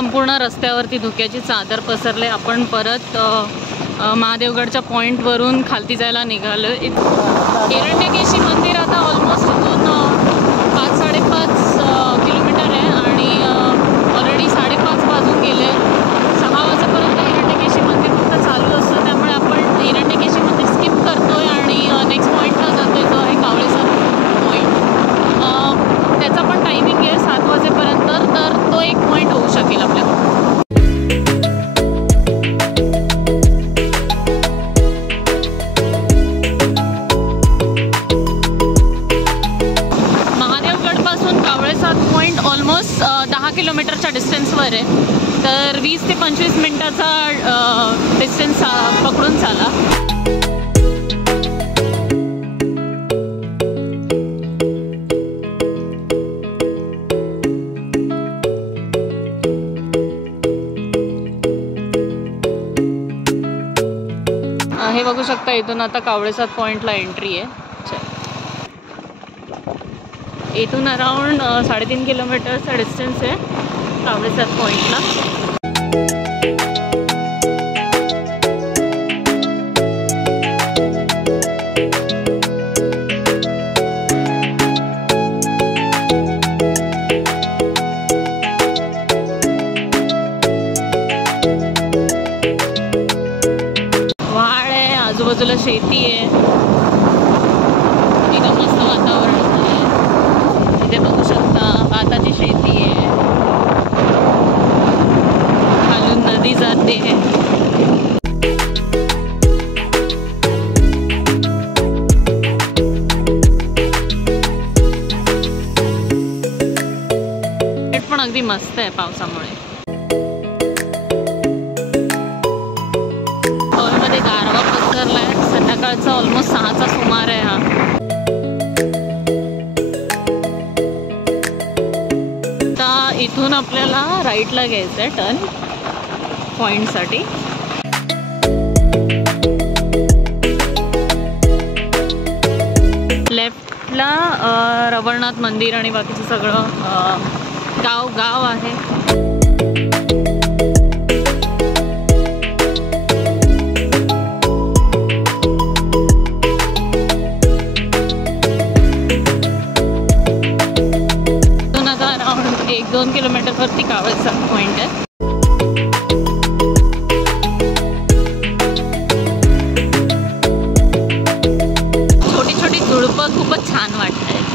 संपूर्ण रस्त्यावरती धुक्याची चादर पसरले। आपण परत महादेवगडच्या पॉईंटवरून खालती जायला निघालो। हिरण्यकेशी मंदिर आता ऑलमोस्ट इथून 5-5.5 किलोमीटर आहे आणि ऑलरेडी 5:30 वाजून गेले। 6 वाजेपर्यंत हिरण्यकेशी मंदिर फक्त चालू असतं, त्यामुळे आपण हिरण्यकेशी मंदिर स्किप करतोय आणि नेक्स्ट पॉईंटला जातोय, जो आहे कावळेसाद पॉईंट। त्याचा पण टायमिंग आहे 7 वाजेपर्यंत, तर तो एक पॉईंट होऊ शकेल आपल्याकडून। महादेवगडपासून कावळेसाद पॉईंट ऑलमोस्ट 10 किलोमीटरच्या डिस्टन्सवर आहे, तर 20 ते 25 मिनटाचा डिस्टन्स पकडून चाला। हे बघू शकता, इथून आता कावळेसाद पॉईंटला एंट्री आहे। इथून अराउंड 3.5 किलोमीटरचा डिस्टन्स आहे कावळेसाद पॉईंटला। वाड आहे, आजूबाजूला शेती आहे, एकदम मस्त वातावरण आहे। इथे बघू शकता भाताची शेती आहे, खालून नदी जाते। पण अगदी मस्त आहे पावसामुळे। हॉलमध्ये गारवा पसरलाय, संध्याकाळचा ऑलमोस्ट 6चा सुमार आहे हा। इथून आपल्याला राईटला घ्यायचं आहे टर्न पॉईंटसाठी। लेफ्टला रवळनाथ मंदिर आणि बाकीचं सगळं गाव आहे। इथून आता अराउंड 1-2 किलोमीटरवरती कावळेसाद पॉईंट आहे। छोटी छोटी झुडपं खूपच छान वाटत आहेत।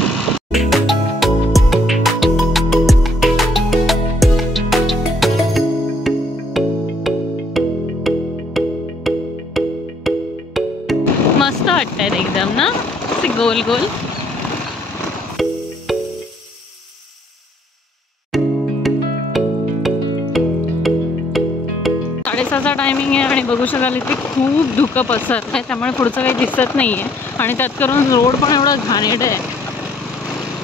मस्त वाटत एकदम ना, असे गोल गोल। 6:30चा टायमिंग आहे आणि बघू शकाल इथे खूप धुकं पसरत आहे, त्यामुळे पुढचं काही दिसत नाही आहे। आणि त्यात करून रोड पण एवढा घाणेरडा आहे,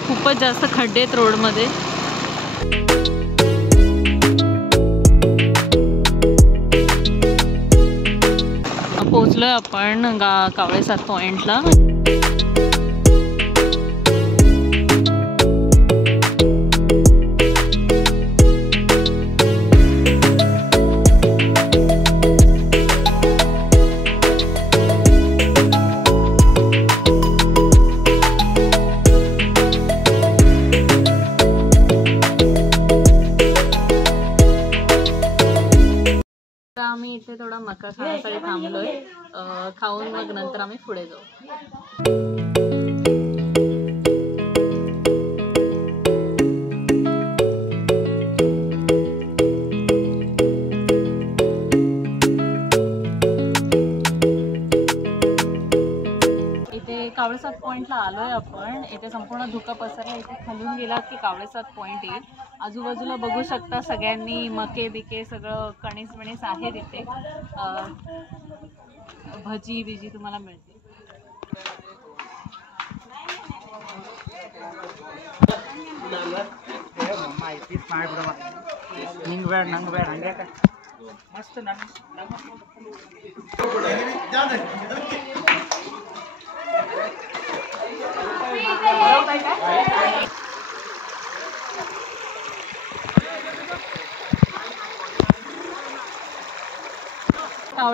खूपच जास्त खड्डे आहेत रोडमध्ये। पोचलोय आपण कावळेसाद पॉईंटला। आम्ही इथे थोडा मका खाण्यासाठी थांबलोय, खाऊन मग नंतर आम्ही पुढे जाऊ। कावळेसाद पॉईंटला आलोय आपण। इथे संपूर्ण धुकं पसरलं, इथे खालून गेलात की कावळेसाद पॉईंट येईल। आजूबाजूला बघू शकता सगळ्यांनी मके बिके सगळं कणीस बिणीस आहे तिथे। भजी बिजी तुम्हाला मिळते। मस्त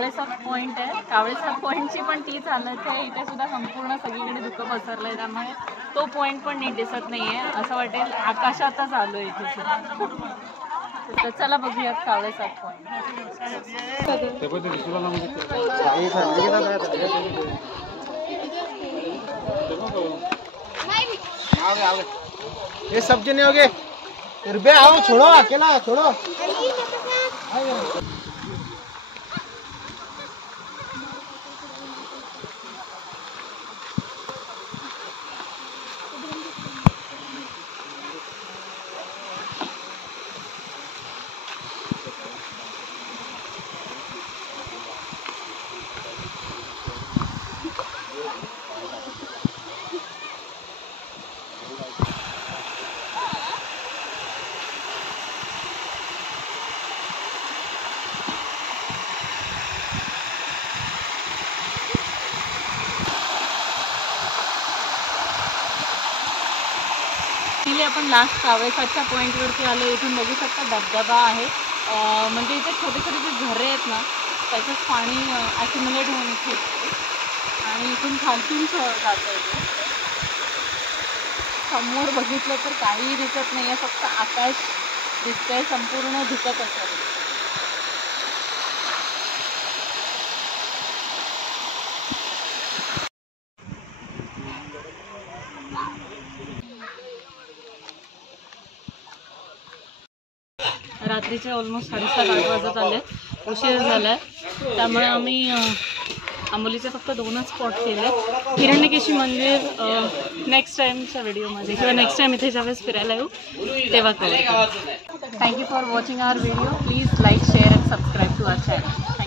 कावळेसाद पॉईंट आहे. कावळेसाद पॉईंटची पण तीच हालत आहे. इथे सुद्धा संपूर्ण सगळीकडे धुकं पसरलं आहे, त्यामुळे तो पॉईंट पण नीट दिसत नाही आहे. असं वाटेल आकाशातच आलो आहे इथे सुद्धा. तर चला बघूयात कावळेसाद पॉईंट. ये सब जने हो गए रुपये आओ छोड़ो अकेला छोड़ो आपण लास्ट कावळेसादच्या पॉईंटवरती आलो. इथून बघू शकता धबधबा आहे. म्हणजे इथे छोटे छोटे जे झरे आहेत ना, त्याचंच पाणी ॲक्युम्युलेट होऊन इथे आणि इथून खालतून जातं इथे. समोर बघितलं तर काहीही दिसत नाही आहे, फक्त आकाश दिसतंय, संपूर्ण धुकं पसरलं. रात्रीचे ऑलमोस्ट 7:30-8 वाजत आले. उशीर झाला आहे, त्यामुळे आम्ही आंबोलीचे फक्त 2च स्पॉट केले. हिरण्यकेशी मंदिर नेक्स्ट टाईमच्या व्हिडिओमध्ये किंवा नेक्स्ट टाईम इथे ज्यावेळेस फिरायला येऊ तेव्हा करू. Thank you for watching our video. Please like, share and subscribe to our channel.